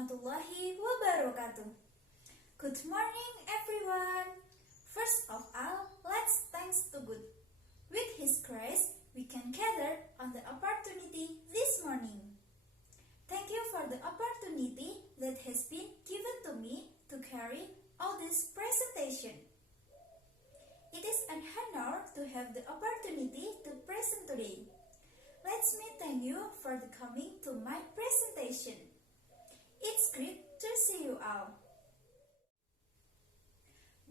warahmatullahi wabarakatuh. Good morning everyone. First of all, let's thanks to God. With His grace, we can gather on the opportunity this morning. Thank you for the opportunity that has been given to me to carry all this presentation. It is an honor to have the opportunity to present today. Let me thank you for the coming to my presentation. It's great to see you all.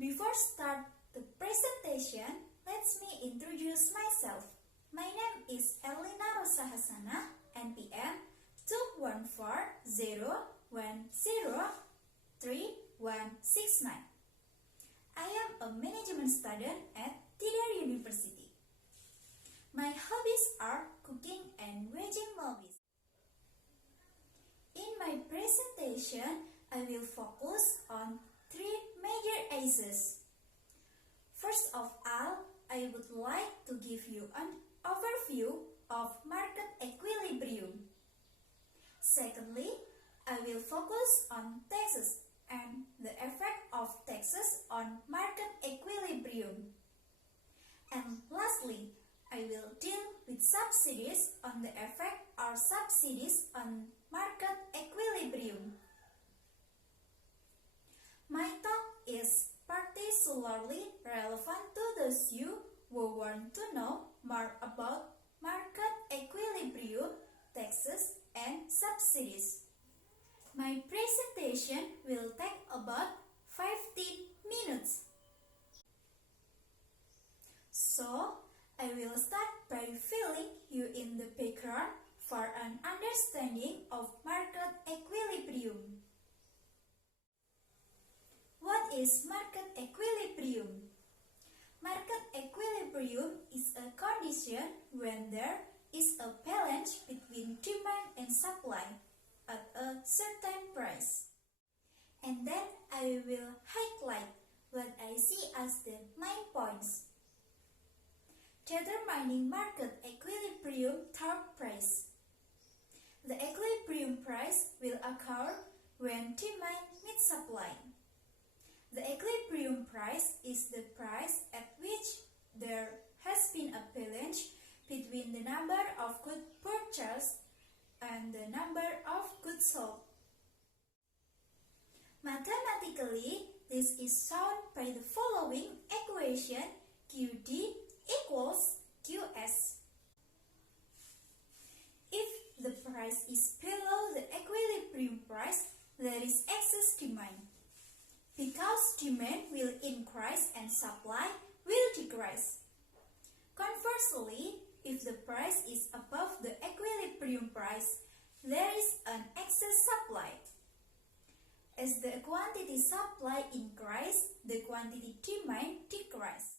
Before start the presentation, let me introduce myself. My name is Erlina Rosa Khasanah, NPM 21401031169. I am a management student at Tidir University. My hobbies are cooking and watching movies. In my presentation, I will focus on three major areas. First of all, I would like to give you an overview of market equilibrium. Secondly, I will focus on taxes and the effect of taxes on market equilibrium. And lastly, I will deal with subsidies on the effect of subsidies on market equilibrium. My talk is particularly relevant to those you who want to know more about market equilibrium, taxes, and subsidies. My presentation will take about 15 minutes. So, I will start by filling you in the background for an understanding of market equilibrium. What is market equilibrium? Market equilibrium is a condition when there is a balance between demand and supply at a certain price. And then I will highlight what I see as the main points. Determining market equilibrium third price. The equilibrium price will occur when demand meets supply. The equilibrium price is the price at which there has been a balance between the number of goods purchased and the number of goods sold. Mathematically, this is shown by the following equation: QD equals QS. If the price is below the equilibrium price, there is excess demand. Because demand will increase and supply will decrease. Conversely, if the price is above the equilibrium price, there is an excess supply. As the quantity supply increases, the quantity demand decreases.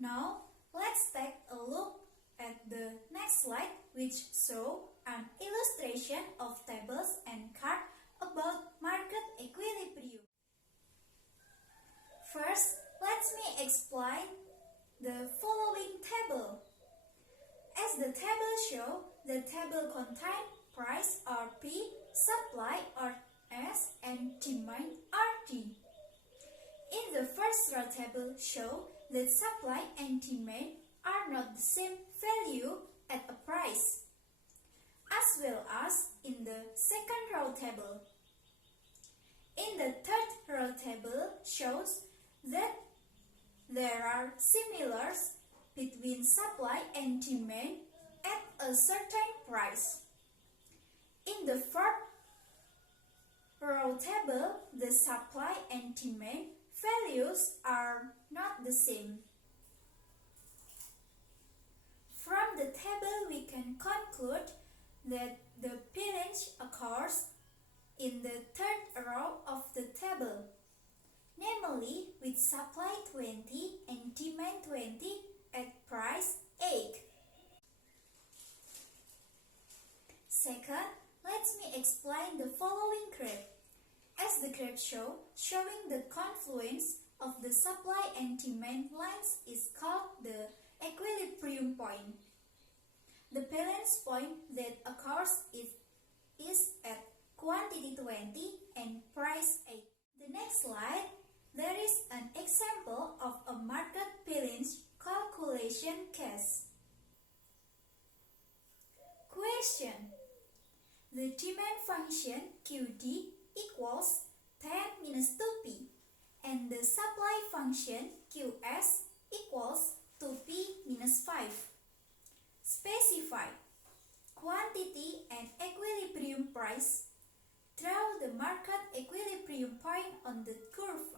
Now, let's take a look at the next slide, which shows an illustration of tables and cards about market equilibrium. First, let me explain the following table. As the table shows, the table contains price RP, supply RS, and demand RD. In the first row table shows that supply and demand are not the same value at a price, as well as in the second row table. In the third row table shows that there are similars between supply and demand at a certain price. In the fourth row table, the supply and demand values are not the same. From the table, we can conclude that the balance occurs in the third row of the table, namely with supply 20 and demand 20 at price 8. Second, let me explain the following graph. As the graph showing the confluence of the supply and demand lines is called the equilibrium point. The balance point that occurs is at quantity 20 and price 8. The next slide, there is an example of a market balance calculation case. Question. The demand function QD equals 10 minus 2P and the supply function QS equals 2P minus 5. Specify quantity and equilibrium price. Draw the market equilibrium point on the curve.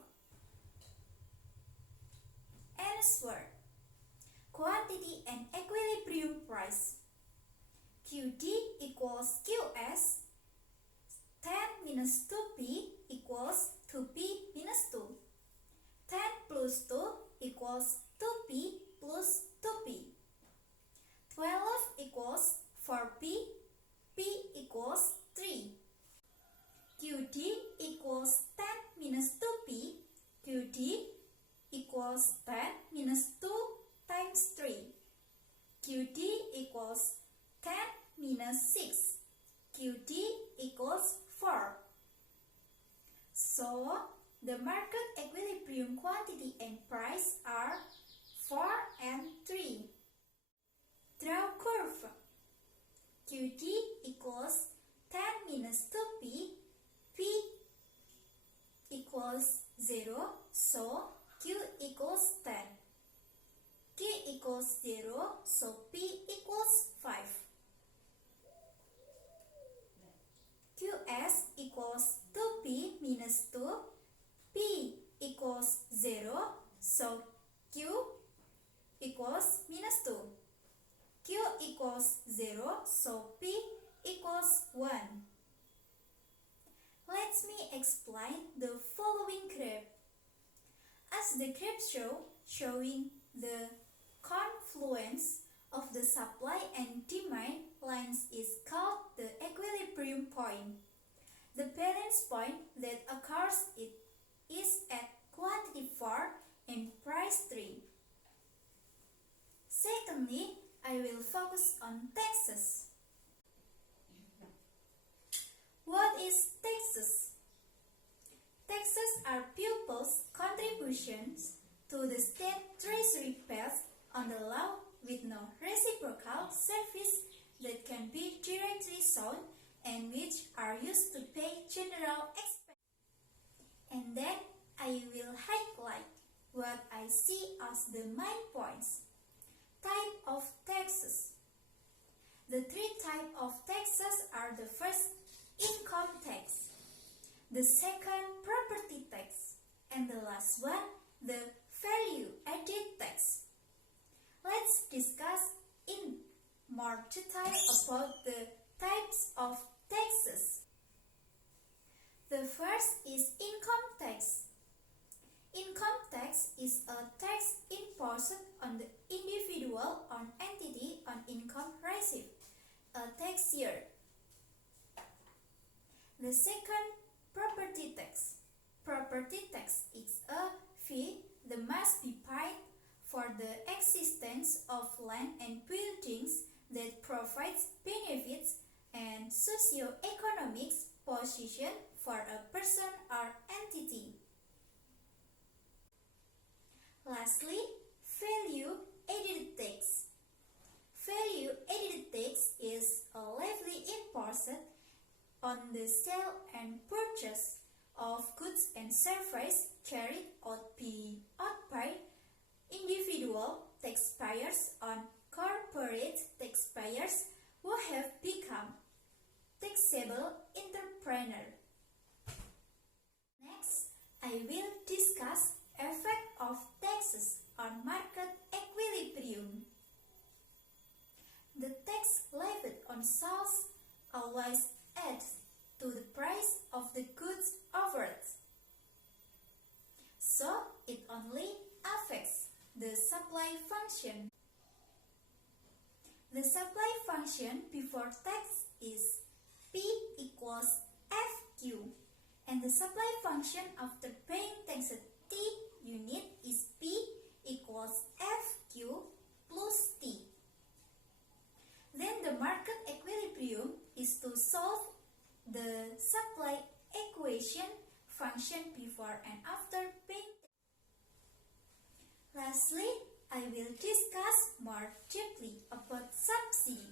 Answer. Quantity and equilibrium price. QD equals QS. 10 minus 2P equals 2P minus 2. 10 plus 2 equals 2P plus 2P. 12 equals 4P. P equals 3. QD equals 10 minus 2P. QD equals 10 minus 2 times 3. QD equals 10 minus 6. QD equals 4. So, the market equilibrium quantity and price are 4 and 3. Draw curve. QD equals 10 minus 2P. P equals 0, so Q equals 10. Q equals 0, so P equals 5. QS equals 2P minus 2. P equals 0, so Q equals minus 2. Q equals 0, so P equals 1. Let me explain the following graph. As the graph showing the confluence of the supply and demand lines is called the equilibrium point. The balance point that occurs is at quantity 4 and price 3. Secondly, I will focus on taxes. What is taxes? Taxes are pupils' contributions to the state treasury based on the law with no reciprocal service that can be directly shown and which are used to pay general expenses. And then I will highlight what I see as the main points. Type of taxes. The three types of taxes are: the first, income tax; the second, property tax; and the last one, the value added tax. Let's discuss in more detail about the types of taxes. The first is income tax. Income tax is a tax imposed on the individual or entity on income received a tax year. The second, property tax. Property tax is a fee that must be paid for the existence of land and buildings that provides benefits and socio-economic position for a person or entity. Lastly, value added tax. Value added tax is a levy imposed on the sale and purchase of goods and services carried out by individual taxpayers on corporate taxpayers who have become taxable entrepreneur. Next, I will discuss effect of taxes on market equilibrium. The tax levied on sales always adds to the price of the goods offered, so it only affects the supply function. The supply function before tax is P equals FQ, and the supply function after paying tax T unit is P equals FQ plus T. Then the market equilibrium is to solve the supply Lastly, I will discuss more deeply about subsidy.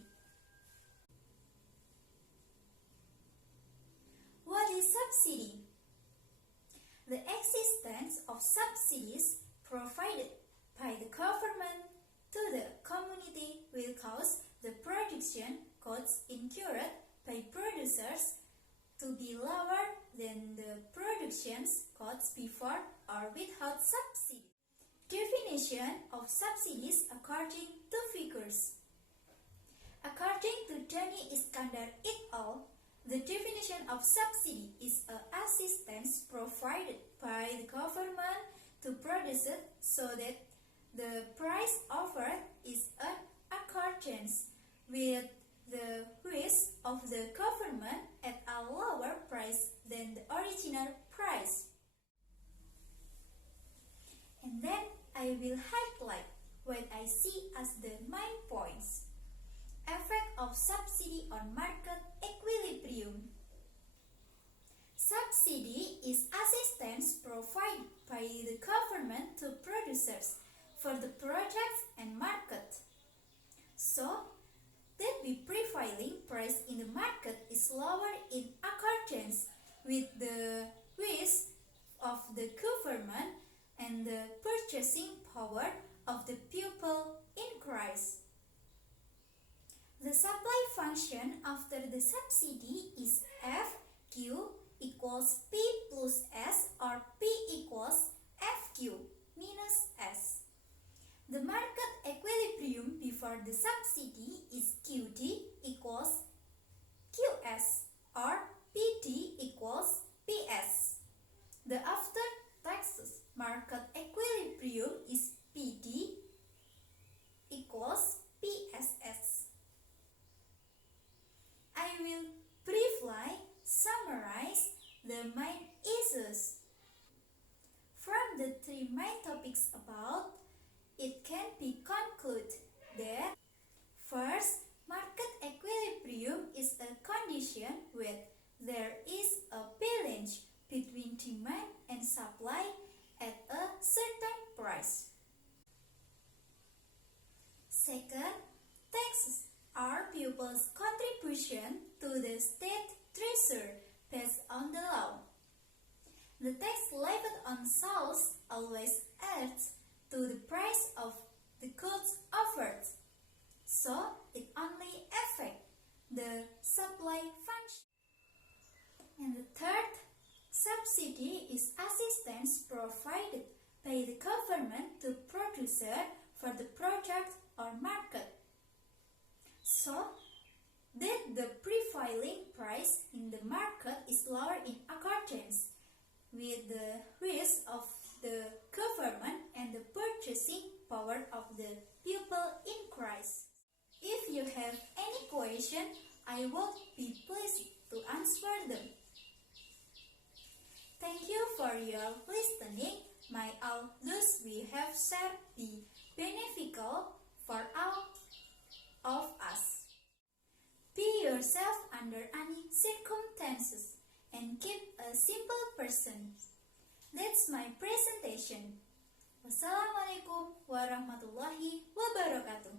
What is subsidy? The existence of subsidies provided by the government to the community will cause the production costs incurred by producers to be lower than the production costs before or without subsidy. Definition of subsidies according to figures. According to Dani Iskandar et al., the definition of subsidy is an assistance provided by the government to producers so that the price offered is in accordance with the wish of the government at a lower price than the original price. And then I will highlight what I see as the main points. Effect of subsidy on market equilibrium. Subsidy is assistance provided by the government to producers for the products and market, so that the prevailing price in the market is lower in accordance with the wish of the government and the purchasing power of the people increase. The supply function after the subsidy is FQ equals P plus S or P equals FQ minus S. The market equilibrium before the subsidy is QD equals QS or PD equals PS. The after taxes market equilibrium is PD equals PSS. I will briefly summarize the main issues. From the three main topics above, it can be concluded that first, market equilibrium is a condition where there is a balance between demand and supply at a certain price. Second, taxes are people's contribution to the state treasury based on the law. The tax levied on sales always adds to the price of the goods offered, so it only affects the supply function. And the third, subsidy is assistance provided by the government to producer for the product or market, so that the prevailing price in the market is lower in accordance with the wish of the government and the purchasing power of the people increase. If you have any question, I will be pleased to answer them. Thank you for your listening. May all those we have shared be beneficial for all of us. Be yourself under any circumstances and keep a simple person. That's my presentation. Wassalamualaikum warahmatullahi wabarakatuh.